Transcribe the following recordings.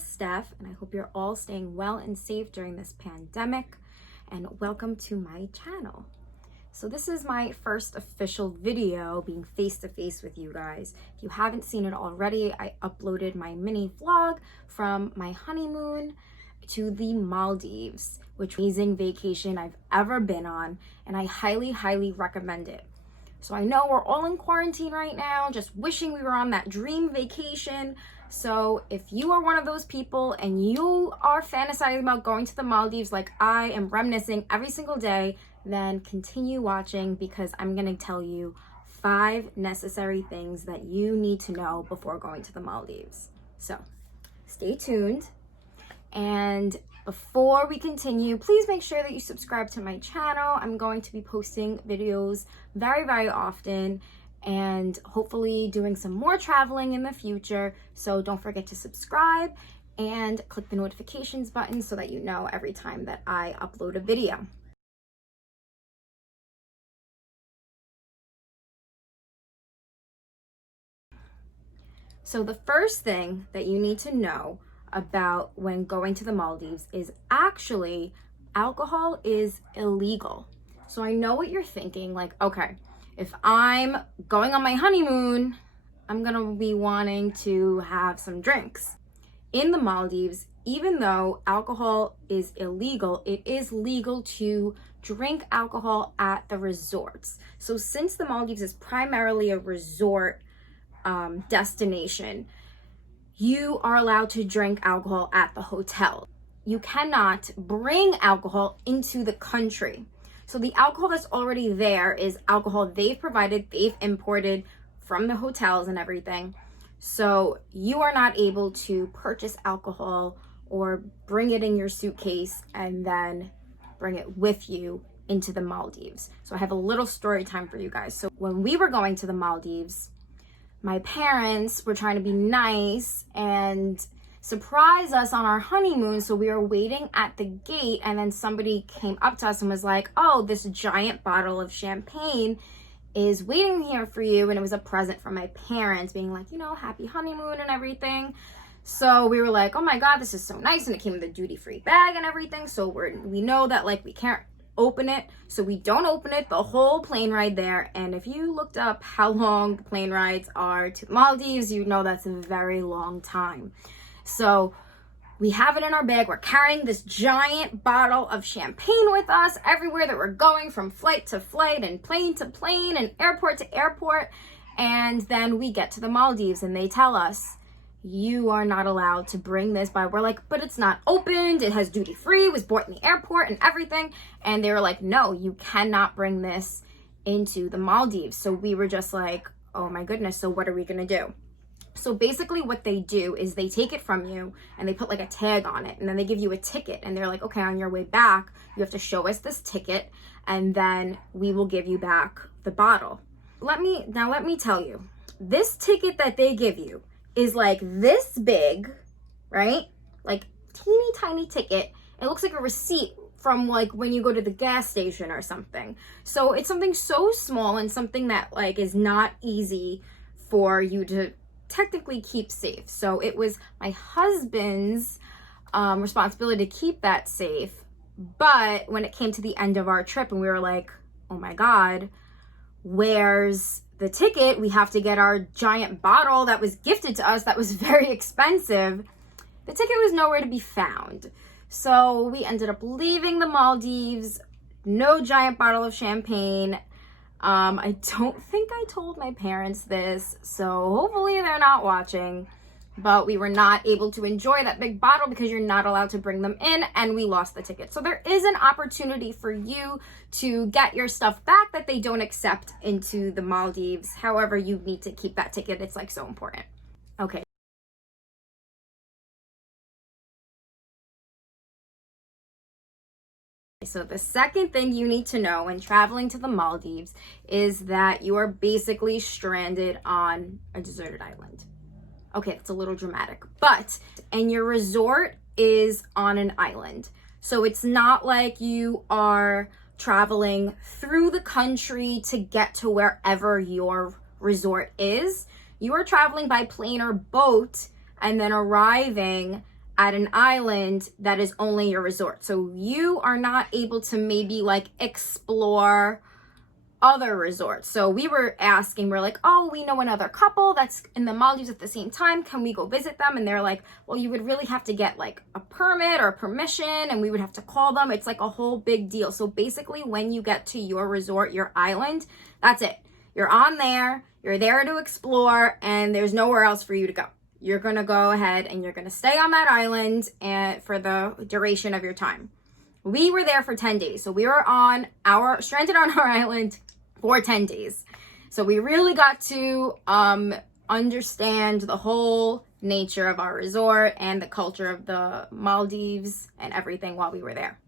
is Steph, and I hope you're all staying well and safe during this pandemic, and welcome to my channel. So this is my first official video being face-to-face with you guys. If you haven't seen it already, I uploaded my mini vlog from my honeymoon to the Maldives, which was an amazing vacation I've ever been on, and I highly recommend it. So I know we're all in quarantine right now, just wishing we were on that dream vacation. So if you are one of those people and you are fantasizing about going to the Maldives like I am reminiscing every single day, then continue watching because I'm gonna tell you 5 necessary things that you need to know before going to the Maldives. So stay tuned. And before we continue, please make sure that you subscribe to my channel. I'm going to be posting videos very often and hopefully doing some more traveling in the future. So don't forget to subscribe and click the notifications button so that you know every time that I upload a video. So the first thing that you need to know about when going to the Maldives is actually alcohol is illegal. So I know what you're thinking, like, okay, if I'm going on my honeymoon, I'm gonna be wanting to have some drinks. In the Maldives, even though alcohol is illegal, it is legal to drink alcohol at the resorts. So since the Maldives is primarily a resort destination, you are allowed to drink alcohol at the hotel. You cannot bring alcohol into the country. So the alcohol that's already there is alcohol they've provided, they've imported from the hotels and everything. So you are not able to purchase alcohol or bring it in your suitcase and then bring it with you into the Maldives. So I have a little story time for you guys. So when we were going to the Maldives, my parents were trying to be nice and surprise us on our honeymoon. So we were waiting at the gate and then somebody came up to us and was like, oh, this giant bottle of champagne is waiting here for you. And it was a present from my parents being like, you know, happy honeymoon and everything. So we were like, oh my God, this is so nice. And it came in the duty-free bag and everything. So we know that like we can't open it, so we don't open it the whole plane ride there. And if you looked up how long the plane rides are to the Maldives, you know that's a very long time. So we have it in our bag. We're carrying this giant bottle of champagne with us everywhere that we're going, from flight to flight and plane to plane and airport to airport. And then we get to the Maldives and they tell us, you are not allowed to bring this by. We're like, but it's not opened, it has duty free, it was bought in the airport and everything. And they were like, no, you cannot bring this into the Maldives. So we were just like, oh my goodness, so what are we gonna do? So basically what they do is they take it from you and they put like a tag on it, and then they give you a ticket and they're like, okay, on your way back you have to show us this ticket and then we will give you back the bottle. Let me tell you, this ticket that they give you is like this big, right? Like teeny tiny ticket. It looks like a receipt from like when you go to the gas station or something. So it's something so small and something that like is not easy for you to technically keep safe. So it was my husband's responsibility to keep that safe. But when it came to the end of our trip and we were like, oh my God, where's the ticket? We have to get our giant bottle that was gifted to us that was very expensive. The ticket was nowhere to be found. So we ended up leaving the Maldives, no giant bottle of champagne. I don't think I told my parents this, so hopefully they're not watching. But we were not able to enjoy that big bottle because you're not allowed to bring them in, and we lost the ticket. So there is an opportunity for you to get your stuff back that they don't accept into the Maldives. However, you need to keep that ticket. It's like so important. Okay. So the second thing you need to know when traveling to the Maldives is that you are basically stranded on a deserted island. Okay, that's a little dramatic, and your resort is on an island. So it's not like you are traveling through the country to get to wherever your resort is. You are traveling by plane or boat and then arriving at an island that is only your resort. So you are not able to maybe like explore other resorts. So we were asking, we're like, oh, we know another couple that's in the Maldives at the same time. Can we go visit them? And they're like, well, you would really have to get like a permit or permission, and we would have to call them. It's like a whole big deal. So basically, when you get to your resort, your island, that's it. You're on there, you're there to explore, and there's nowhere else for you to go. You're gonna go ahead and you're gonna stay on that island and for the duration of your time. We were there for 10 days. So we were stranded on our island for 10 days. So we really got to understand the whole nature of our resort and the culture of the Maldives and everything while we were there.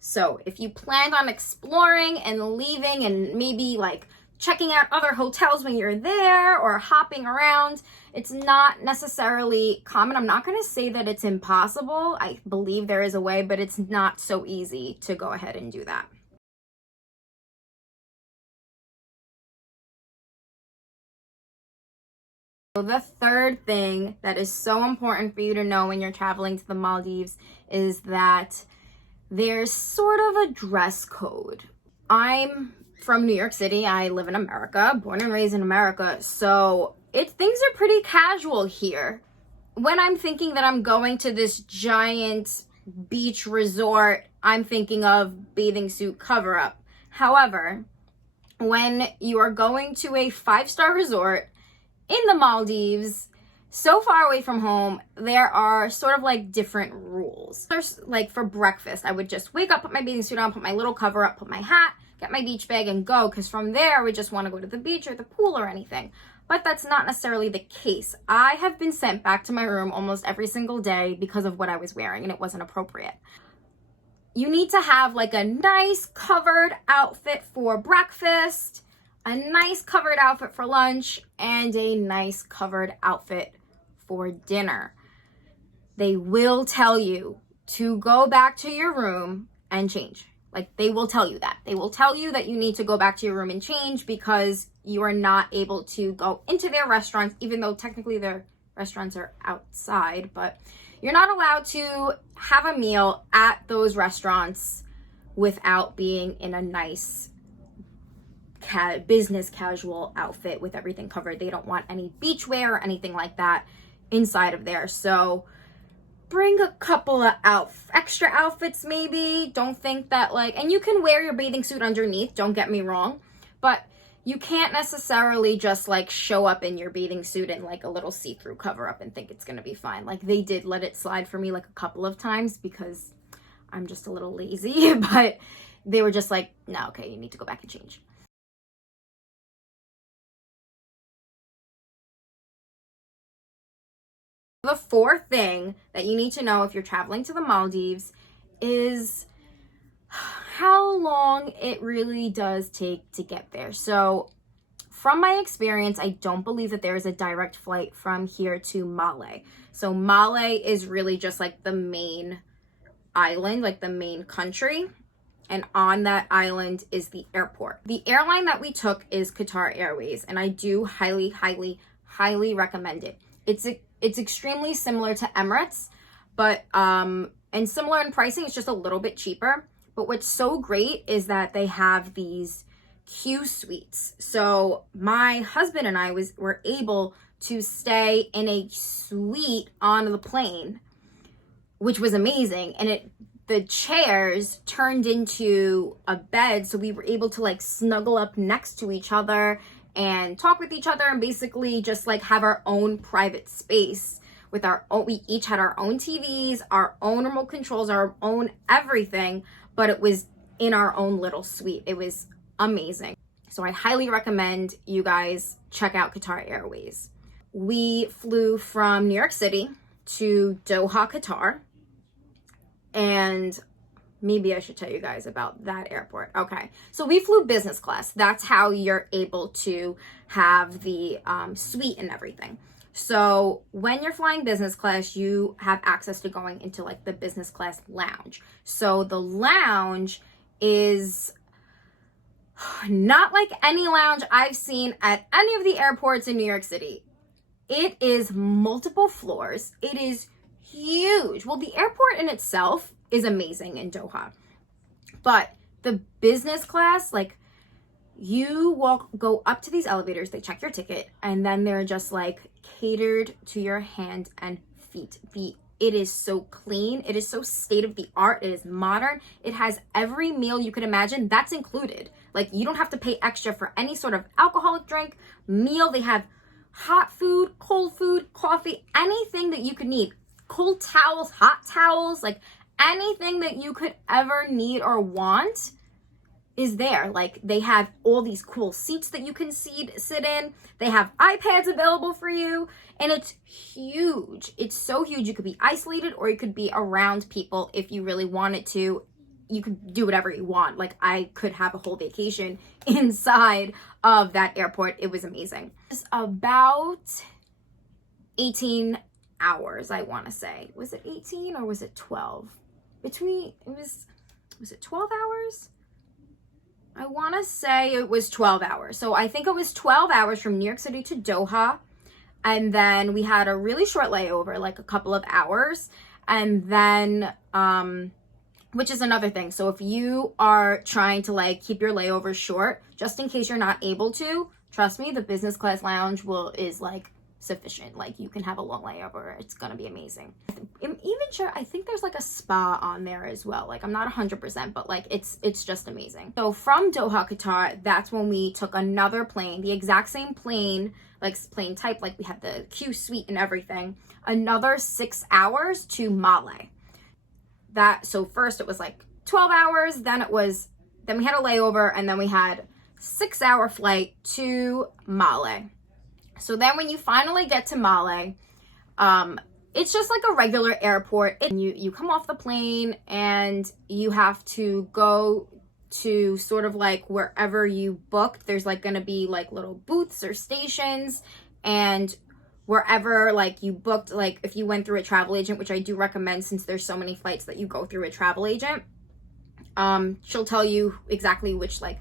So if you planned on exploring and leaving and maybe like checking out other hotels when you're there or hopping around, it's not necessarily common. I'm not going to say that it's impossible. I believe there is a way, but it's not so easy to go ahead and do that. So the third thing that is so important for you to know when you're traveling to the Maldives is that there's sort of a dress code. I'm from New York City. I live in America, born and raised in America. So things are pretty casual here. When I'm thinking that I'm going to this giant beach resort, I'm thinking of bathing suit cover up. However, when you are going to a 5-star resort in the Maldives, so far away from home, there are sort of like different rules. There's like for breakfast, I would just wake up, put my bathing suit on, put my little cover up, put my hat, get my beach bag and go, because from there I would just want to go to the beach or the pool or anything. But that's not necessarily the case. I have been sent back to my room almost every single day because of what I was wearing and it wasn't appropriate. You need to have like a nice covered outfit for breakfast, a nice covered outfit for lunch, and a nice covered outfit for dinner. They will tell you to go back to your room and change. Like, they will tell you that. They will tell you that you need to go back to your room and change because you are not able to go into their restaurants, even though technically their restaurants are outside, but you're not allowed to have a meal at those restaurants without being in a nice business casual outfit with everything covered. They don't want any beach wear or anything like that inside of there. So bring a couple of extra outfits maybe. Don't think that like, and you can wear your bathing suit underneath, don't get me wrong, but you can't necessarily just like show up in your bathing suit and like a little see-through cover up and think it's gonna be fine. Like, they did let it slide for me like a couple of times because I'm just a little lazy, but they were just like, no, okay, you need to go back and change. The fourth thing that you need to know if you're traveling to the Maldives is how long it really does take to get there. So from my experience, I don't believe that there is a direct flight from here to Malé. So Malé is really just like the main island, like the main country. And on that island is the airport. The airline that we took is Qatar Airways, and I do highly, highly, highly recommend it. It's extremely similar to Emirates, but and similar in pricing. It's just a little bit cheaper. But what's so great is that they have these Q suites. So my husband and I were able to stay in a suite on the plane, which was amazing. And the chairs turned into a bed, so we were able to like snuggle up next to each other and talk with each other and basically just like have our own private space with we each had our own TVs, our own remote controls, our own everything, but it was in our own little suite. It was amazing. So I highly recommend you guys check out Qatar Airways. We flew from New York City to Doha, Qatar, and maybe I should tell you guys about that airport. Okay, so we flew business class. That's how you're able to have the suite and everything. So when you're flying business class, you have access to going into like the business class lounge. So the lounge is not like any lounge I've seen at any of the airports in New York City. It is multiple floors. It is huge. Well, the airport in itself is amazing in Doha, but the business class, like, you go up to these elevators, they check your ticket, and then they're just like catered to your hands and feet. It is so clean. It is so state of the art. It is modern. It has every meal you could imagine. That's included. Like, you don't have to pay extra for any sort of alcoholic drink, meal. They have hot food, coffee, anything that you could need. Cold towels, hot towels, like anything that you could ever need or want is there. Like, they have all these cool seats that you can sit in. They have iPads available for you, and it's huge. It's so huge. You could be isolated or you could be around people if you really wanted to. You could do whatever you want. Like, I could have a whole vacation inside of that airport. It was amazing. It's about 18 hours, I want to say. Was it 18 or was it 12? Was it 12 hours? I want to say it was 12 hours. So I think it was 12 hours from New York City to Doha. And then we had a really short layover, like a couple of hours. And then, which is another thing. So if you are trying to like keep your layover short, just in case you're not able to, trust me, the business class lounge is like sufficient. Like, you can have a long layover. It's gonna be amazing. I'm even sure, I think there's like a spa on there as well. Like, I'm not 100%, but like it's just amazing. So from Doha, Qatar, that's when we took another plane, the exact same plane, like plane type, like we had the Q suite and everything, another 6 hours to Male. So first it was like 12 hours, then we had a layover, and then we had 6-hour flight to Male. So then when you finally get to Male, it's just like a regular airport. You come off the plane and you have to go to sort of like wherever you booked. There's like going to be like little booths or stations, and wherever like you booked, like if you went through a travel agent, which I do recommend since there's so many flights that you go through a travel agent, she'll tell you exactly which like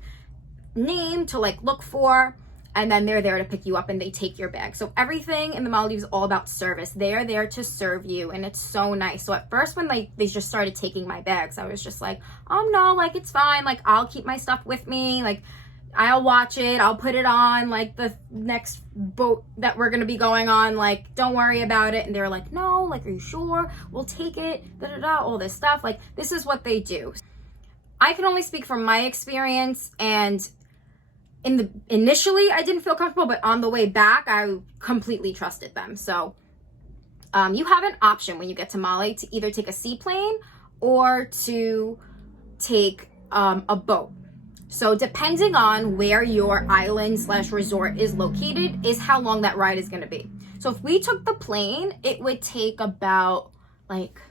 name to like look for. And then they're there to pick you up and they take your bag. So everything in the Maldives is all about service. They are there to serve you, and it's so nice. So at first when they just started taking my bags, I was just like, oh no, like it's fine. Like, I'll keep my stuff with me. Like, I'll watch it. I'll put it on like the next boat that we're going to be going on. Like, don't worry about it. And they're like, no, like, are you sure? We'll take it. All this stuff. Like, this is what they do. I can only speak from my experience, and initially I didn't feel comfortable, but on the way back I completely trusted them. So you have an option when you get to Male to either take a seaplane or to take a boat. So depending on where your island/resort is located is how long that ride is going to be. So if we took the plane, it would take about like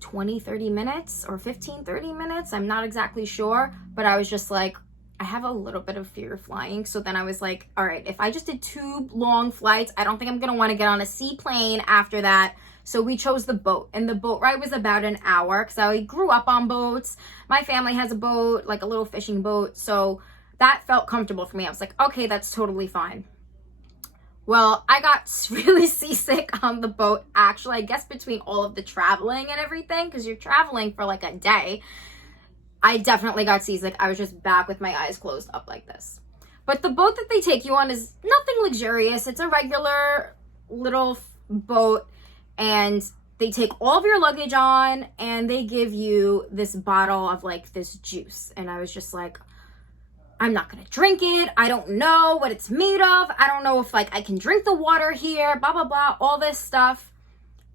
20-30 minutes or 15-30 minutes. I'm not exactly sure, but I was just like, I have a little bit of fear of flying. So then I was like, all right, if I just did 2 long flights, I don't think I'm going to want to get on a seaplane after that. So we chose the boat, and the boat ride was about an hour because I grew up on boats. My family has a boat, like a little fishing boat. So that felt comfortable for me. I was like, okay, that's totally fine. Well, I got really seasick on the boat, actually, I guess between all of the traveling and everything, because you're traveling for like a day. I definitely got seasick. I was just back with my eyes closed up like this. But the boat that they take you on is nothing luxurious. It's a regular little boat, and they take all of your luggage on, and they give you this bottle of like this juice. And I was just like, I'm not gonna drink it. I don't know what it's made of. I don't know if like I can drink the water here, blah, blah, blah, all this stuff.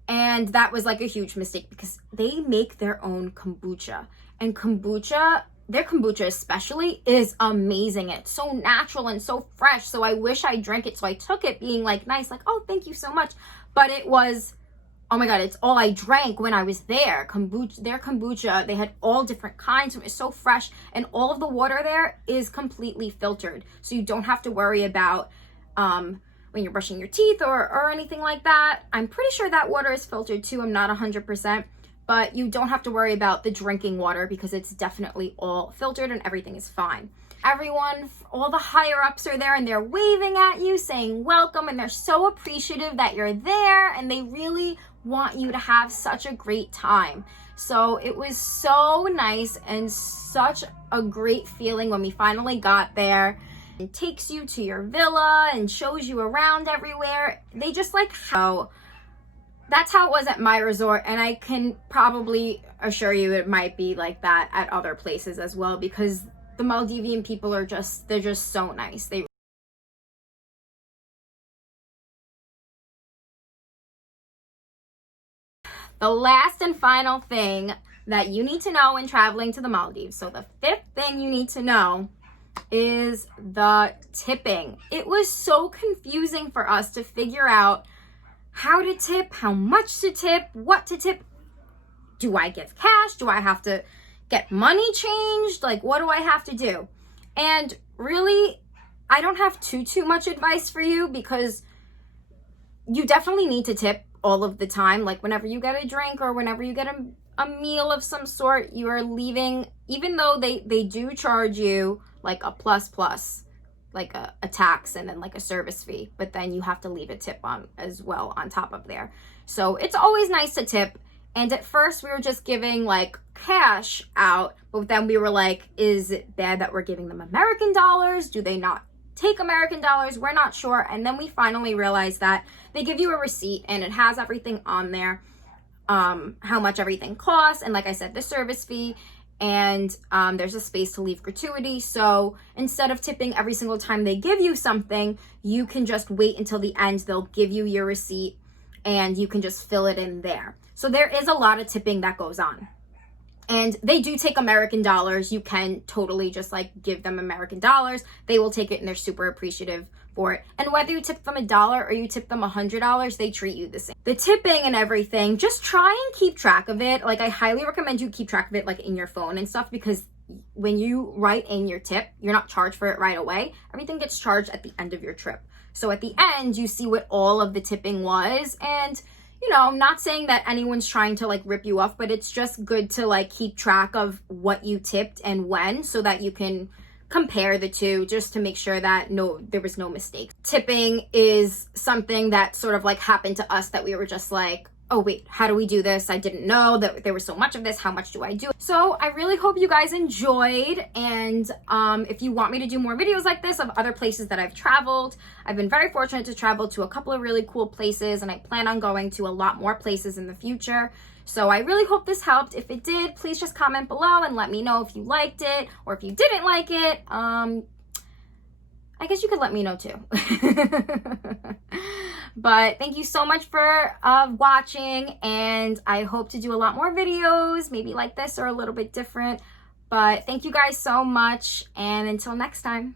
And that was like a huge mistake because they make their own kombucha. And kombucha, their kombucha especially, is amazing. It's so natural and so fresh. So I wish I drank it. So I took it being like nice, like, oh, thank you so much. But it was, oh my God, it's all I drank when I was there. Their kombucha, they had all different kinds. It was so fresh. And all of the water there is completely filtered. So you don't have to worry about when you're brushing your teeth or anything like that. I'm pretty sure that water is filtered too. I'm not 100%. but you don't have to worry about the drinking water because it's definitely all filtered and everything is fine. Everyone, all the higher ups are there and they're waving at you, saying welcome, and they're so appreciative that you're there, and they really want you to have such a great time. So it was so nice and such a great feeling when we finally got there. It takes you to your villa and shows you around everywhere. They just like how that's how it was at my resort, and I can probably assure you it might be like that at other places as well, because the Maldivian people are they're just so nice. The last and final thing that you need to know when traveling to the Maldives, so the fifth thing you need to know, is the tipping. It was so confusing for us to figure out how to tip, how much to tip, what to tip. Do I give cash? Do I have to get money changed? Like, what do I have to do? And really, I don't have too much advice for you, because you definitely need to tip all of the time. Like, whenever you get a drink or whenever you get a meal of some sort, you are leaving, even though they do charge you like a plus, like a tax and then like a service fee, but then you have to leave a tip on as well on top of there. So it's always nice to tip. And at first we were just giving like cash out, but then we were like, is it bad that we're giving them American dollars? Do they not take American dollars? We're not sure. And then we finally realized that they give you a receipt and it has everything on there, how much everything costs, and like I said, the service fee, and there's a space to leave gratuity. So instead of tipping every single time they give you something, you can just wait until the end. They'll give you your receipt and you can just fill it in there. So there is a lot of tipping that goes on. And they do take American dollars. You can totally just like give them American dollars. They will take it and they're super appreciative for it. And whether you tip them $1 or you tip them $100, they treat you the same. The tipping and everything, just try and keep track of it. Like, I highly recommend you keep track of it like in your phone and stuff, because when you write in your tip, you're not charged for it right away. Everything gets charged at the end of your trip. So at the end, you see what all of the tipping was. And you know, I'm not saying that anyone's trying to like rip you off, but it's just good to like keep track of what you tipped and when, so that you can compare the two, just to make sure that there was no mistake. Tipping is something that sort of like happened to us, that we were just like, oh wait, how do we do this? I didn't know that there was so much of this. How much do I do? So I really hope you guys enjoyed. And if you want me to do more videos like this of other places that I've traveled, I've been very fortunate to travel to a couple of really cool places, and I plan on going to a lot more places in the future. So I really hope this helped. If it did, please just comment below and let me know if you liked it, or if you didn't like it. I guess you could let me know too. But thank you so much for watching, and I hope to do a lot more videos, maybe like this or a little bit different. But thank you guys so much, and until next time.